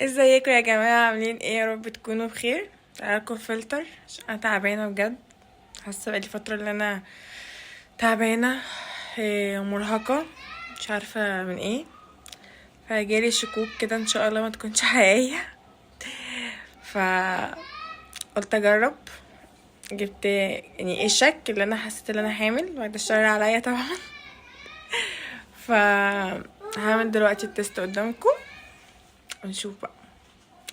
ازيكم يا جماعة؟ عاملين ايه؟ يا رب تكونوا بخير. تعالكم فلتر عشان انا تعبانة بجد. حاسة بقالي فترة ان انا تعبانة، ومرهقة، مش عارفة من ايه. فجالي شكوك كده، ان شاء الله ما تكونش حقيقية. فقلت اجرب. جبت يعني ايه الشك اللي انا حسيت ان انا حامل، بعد الشر عليا طبعا. ف هعمل دلوقتي التست قدامكم ونشوف بقى.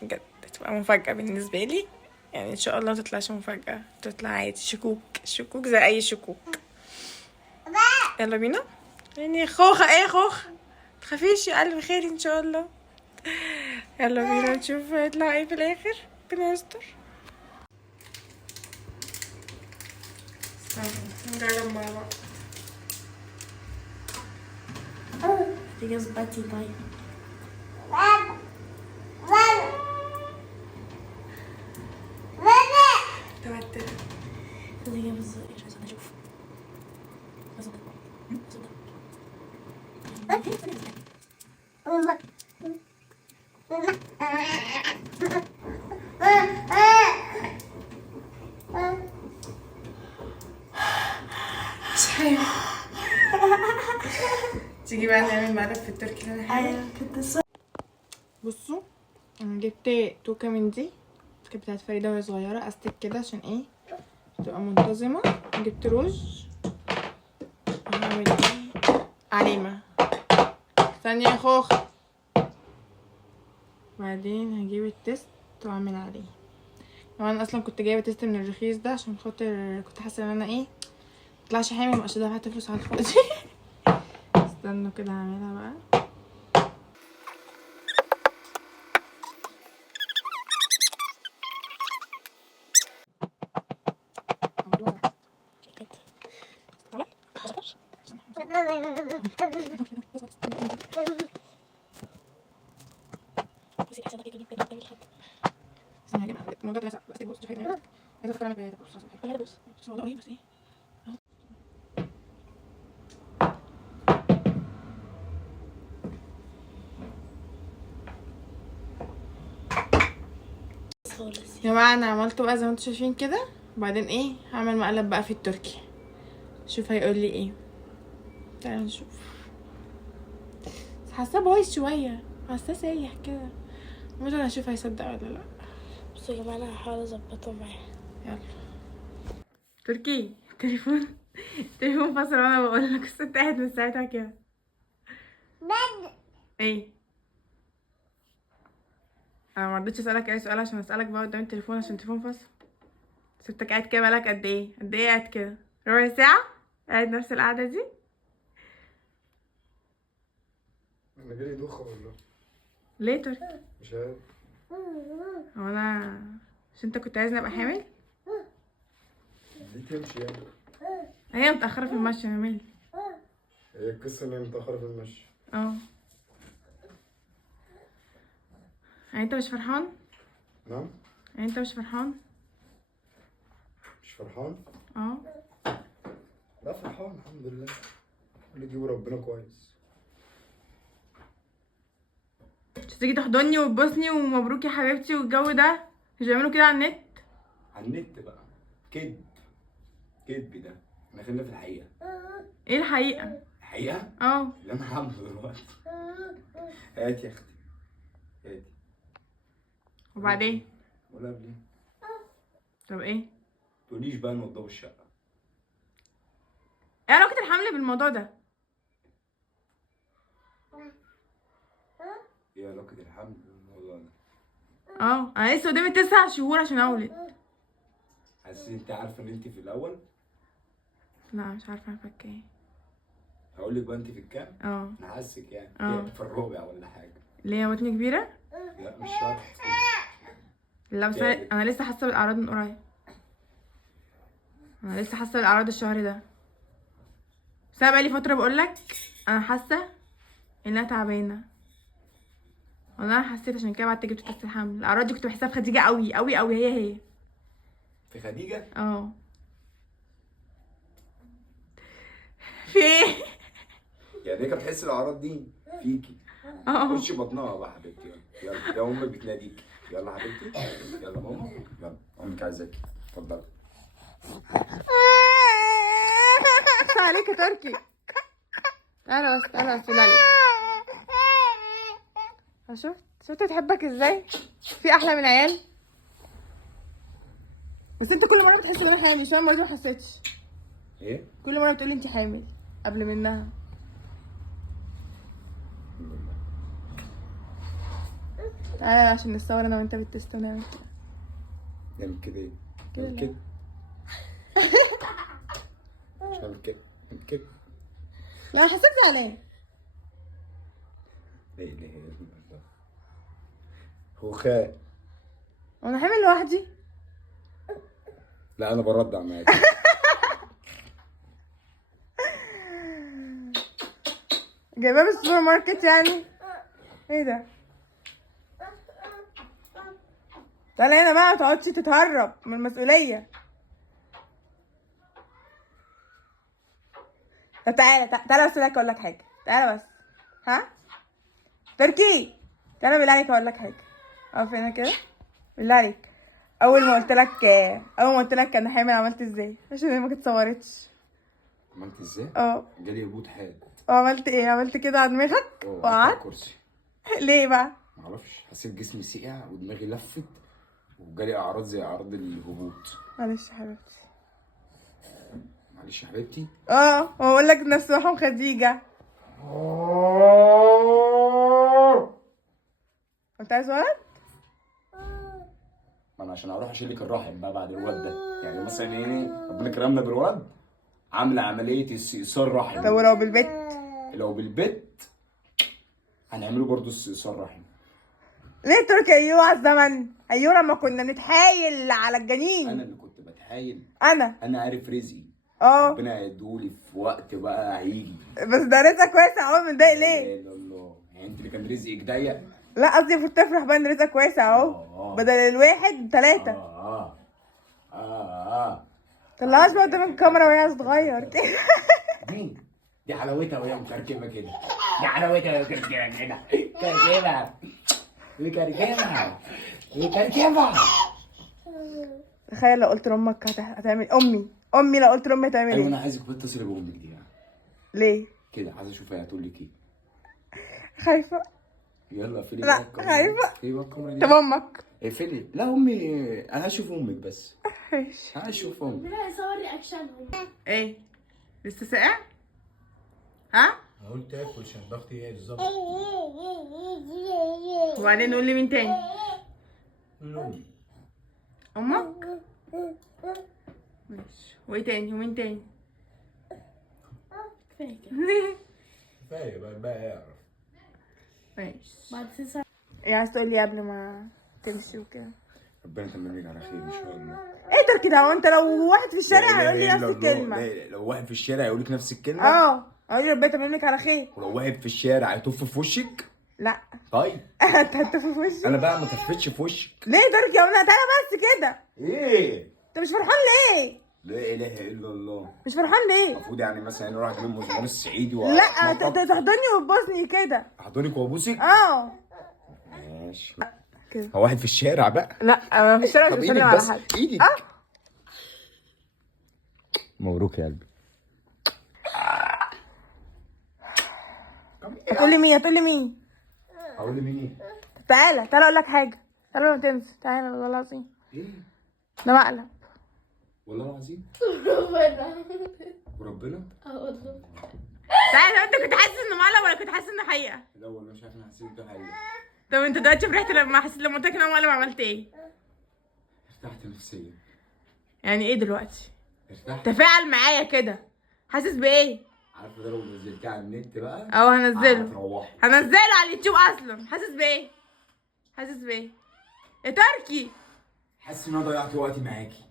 بجد تبقى مفاجأة بالنسبة لي، يعني ان شاء الله متطلعش مفاجأة، تطلع عادي شكوك، شكوك زي اي شكوك. يلا بينا. يعني خوخة ايه خوخة، متخافيش يا قلب خير ان شاء الله. يلا بينا نشوف هيطلع ايه في الاخر. ربنا يستر. نجرب مع بعض. Because Betty bite. توتر. خليني بس عشان اشوف. بس صحيح. تيجي بقى نعمل مقلب في التركي اللي انا حامل. ايوه كنت بصوا، انا جبت توكة من دي، كانت بتاعت فريدة وهي صغيرة، استك كده عشان ايه تبقى منتظمة. جبت روج، هعمل ايه عليمة. ثانية يا خوخ. بعدين هجيب التست واعمل عليه. وانا اصلا كنت جايبه تيست من الرخيص ده عشان خاطر كنت حاسه ان انا ايه مطلعش حامل، مبقاش دفعت فلوس على الفاضي. استنوا كده هعملها بقى. استنى يا جماعه، الموضوع ده بس بص شوفي عايزه افكر اعمل ايه. بص الموضوع ايه بس ايه. خالص. يا جماعه انا عملته بقى زي ما انتم شايفين كده. وبعدين ايه هعمل مقلب بقى في التركي، شوف هيقول لي ايه. تعالوا نشوف. حاساه بايظ شويه، حاساه سايح كده. ممكن اشوف هيصدق ولا لا. بصوا يا جماعه انا هحاول اظبطه معاه. يلا تركي. تليفون تليفون فصل وانا بقول لك، بس انت قاعد من ساعتها كده. ايه؟ انا ما رضيتش اسالك اي سؤال عشان اسالك بقى قدام التليفون عشان التليفون فصل. سبتك قاعد كده بقالك قد ايه؟ قد ايه قاعد كده؟ ربع ساعه قاعد نفس القعده دي؟ انا جالي دوخه والله. ليه تركي؟ مش عارف. هو انا مش انت كنت عايزني ابقى حامل؟ دي تمشي يعني. هي متاخره في المشي، انا مالي. هي القصه ان هي متاخره في المشي. اه يعني انت مش فرحان؟ نعم. يعني انت مش فرحان؟ مش فرحان. اه لا فرحان الحمد لله، اللي يجيبه ربنا كويس. مش تيجي تحضني وتبوسني ومبروك يا حبيبتي والجو ده؟ مش بيعملوا كده على النت؟ على النت بقى كذب، كذب ده. احنا خلينا في الحقيقه. ايه الحقيقه؟ الحقيقه اه اللي انا عامله دلوقتي. هات يا اختي هاتي. وبعدين؟ ولا قبليه. طب ايه؟ تقوليش بقى نوضبوا الشقه. ايه علاقه الحمل بالموضوع ده؟ ايه علاقه الحمل بالموضوع ده؟ اه انا لسه قدامي 9 شهور عشان اولد. حاسس انت عارفه ان انت في الاول. لا مش عارفه انا فاكره ايه. هقول لك بقى انت في الكام. اه انا حاسك يعني اه. في الرابع ولا حاجه. ليه بطني كبيره؟ لا مش شرط. لا بس تالت. انا لسه حاسه بالاعراض من قريب. انا لسه حاسه بالاعراض الشهر ده، بس انا بقالي فتره بقول لك انا حاسه ان انا تعبانه. والله انا حسيت عشان كده بعد جبت تست الحمل. الاعراض دي كنت بحسها في خديجه قوي قوي قوي، هي. في خديجه. اه في ايه؟ يعني هي كانت بتحس الاعراض دي فيكي. خش بطنها بقى حبيبتي. يلا يا امك بتناديك. يلا حبيبتي. يلا ماما. يلا امك عايزاكي. اتفضلي. عليك يا تركي. تعالى بس تعالى بس عليك. شفت تحبك ازاي؟ في احلى من عيال؟ بس انت كل مره بتحس ان انا حامل، عشان المره دي ما حسيتش. ايه؟ كل مره بتقولي انت حامل قبل منها. تعالى عشان نتصور انا وانت بالتست ونعمل كده. نعمل كده ايه؟ كده نعمل كده. مش هعمل كده. نعمل كده. لا انا حسيت زعلان. لا اله الا الله. خوخاء. وانا حامل لوحدي؟ لا انا برضع معاك. جايباه من السوبر ماركت يعني؟ ايه ده؟ تعالى هنا بقى، متقعدش تتهرب من المسؤولية. طب تعالى بس اقول لك حاجة. تعالى بس. ها؟ تركي تعالى بالله عليك اقول لك حاجة. اقف هنا كده بالله عليك. اول ما قلت لك انا حامل عملت ازاي؟ عشان هي ما اتصورتش. عملت ازاي؟ جالي هبوط حاد. عملت ايه؟ عملت كده على دماغك وقعدت. كرسي. ليه بقى؟ معرفش، حسيت جسمي سقع ودماغي لفت وجالي اعراض زي اعراض الهبوط. معلش يا حبيبتي. معلش يا حبيبتي. واقول لك نفس رحم خديجة. انت عايز ولد؟ ما انا عشان اروح اشيل لك الرحم بقى بعد الولد ده، يعني مثلا ايه ربنا كرمنا بالولد عامله عمليه استئصال رحم. طب ولو بالبيت؟ لو بالبيت هنعمله برضه استئصال رحم. ليه تركي؟ ايوه على الزمن. ايوه لما كنا نتحايل على الجنين. انا اللي كنت بتحايل. انا عارف رزقي. اه ربنا هيدولي في وقت بقى هيجي. بس ده رزقك واسع اهو، متضايق ليه؟ لا اله الا الله. يعني انت اللي كان رزقك ضيق؟ لا قصدي المفروض تفرح بقى ان رزقك واسع اهو. بدل الواحد 3. طلعهاش بقى قدام الكاميرا وهي صغير كده. مين؟ دي حلاوتها وهي مكركبه كده. دي حلاوتها وهي مكركبه كده. كركبه. مكركبه. تخيل لو قلت لامك هتعمل امي لو قلت لامي هتعمل ايوه ايه؟ انا عايزك تتصلي بامك دي يعني. ليه؟ كده عايز اشوف هي هتقول لك ايه. خايفه. يلا اقفلي لا، بقى الكاميرا. خايفه. اقفلي بقى الكاميرا دي. طب امك؟ اقفلي. لا امي انا هشوف امك بس. ماشي. هشوف امك. لا يصور رياكشنهم. ايه؟ لسه ساقع؟ ها؟ قلت اكل عشان ضغطي ايه بالظبط. وبعدين نقول لي مين تاني؟ امي. امك؟ ماشي. وايه تاني؟ ومين تاني؟ كفايه كده. كفايه بقى يعرف. ماشي. بعد 9 ايه عايز تقول لي قبل ما تمشي وكده؟ ربنا يتمم لك على خير ان شاء الله. ايه ده كده؟ هو انت لو واحد في الشارع هيقول لي نفس الكلمه؟ لا لو واحد في الشارع هيقول لك نفس الكلمه. هقول لي ربنا يتمم لك على خير. ولو واحد في الشارع هيطف في وشك. لا. طيب انت هتطف في وشي؟ انا بقى ما تفتش في وشك. ليه درك يا ولاد؟ تعالى بس كده. ايه؟ انت مش فرحان ليه؟ لا اله الا الله. مش فرحان ليه؟ المفروض يعني مثلا انا اروح اجيب مزمار الصعيدي لا تحضني وتبوسني كده. احضنك وابوسك. ماشي. كده. هو واحد في الشارع بقى. لا انا في الشارع طب مش ايدك بسلم على بس حد. ايدك. مبروك يا قلبي. هتقول لي مين؟ هقول لي مين ايه؟ تعالى اقول لك حاجه. تعالى لما تنزل. تعالى والله العظيم. ايه؟ ده مقلب. والله العظيم. وربنا. تعالى. انت كنت حاسس انه مقلب ولا كنت حاسس انه حقيقه؟ لا والله مش عارف انا حسيت ده حقيقي. طب انت دلوقتي فرحت لما قلت لك انه مقلب عملت ايه؟ ارتحت نفسيا. يعني ايه دلوقتي؟ ارتحت. تفاعل معايا كده. حاسس بايه؟ عارفه ده لو نزلتيه على النت بقى. هنزله. هتروحي. هنزله على اليوتيوب اصلا. حاسس بايه؟ يا تركي. حاسس ان انا ضيعت وقتي معاكي.